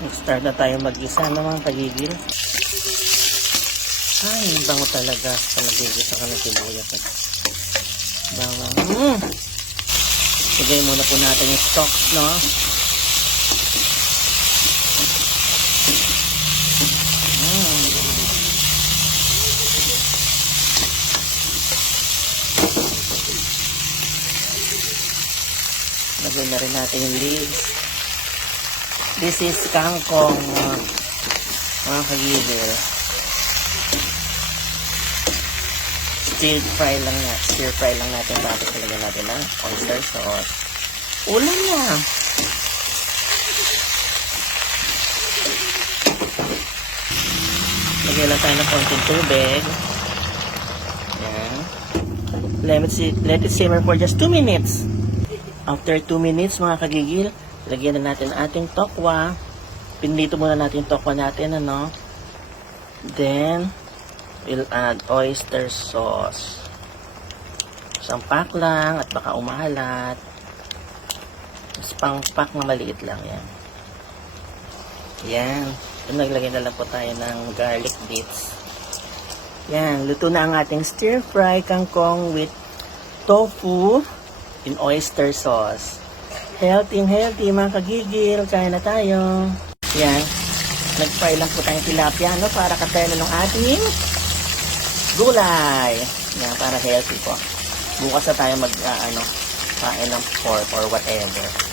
Nag-start na tayo mag-isa naman kagigil. Ay, bango talaga sa nag-igisa ka ng sibuyas. Bango. Sigay muna po natin yung stock, no? Lagyan na rin natin yung leaves. This is kangkong, mga kagigil. Stir fry lang natin. Tapos lagyan natin ng oyster sauce. Ulam na. Lagyan lang tayo ng konting tubig. Yan. Let it simmer for just 2 minutes. After 2 minutes, mga kagigil, lagyan na natin ating tokwa. Pinito muna natin yung tokwa natin, ano. Then, we'll add oyster sauce. Isang pack lang at baka umalat. Mas pang pack na maliit lang yan. Yan. Naglagay na lang po tayo ng garlic bits. Yan. Luto na ang ating stir fry kangkong with tofu in oyster sauce. Healthy mga kagigil. Kain na tayo. Yan. Nag-fry lang po tayong tilapia, no? Para katay na ng ating gulay. Yan, para healthy po. Bukas na tayo kain ng pork or whatever.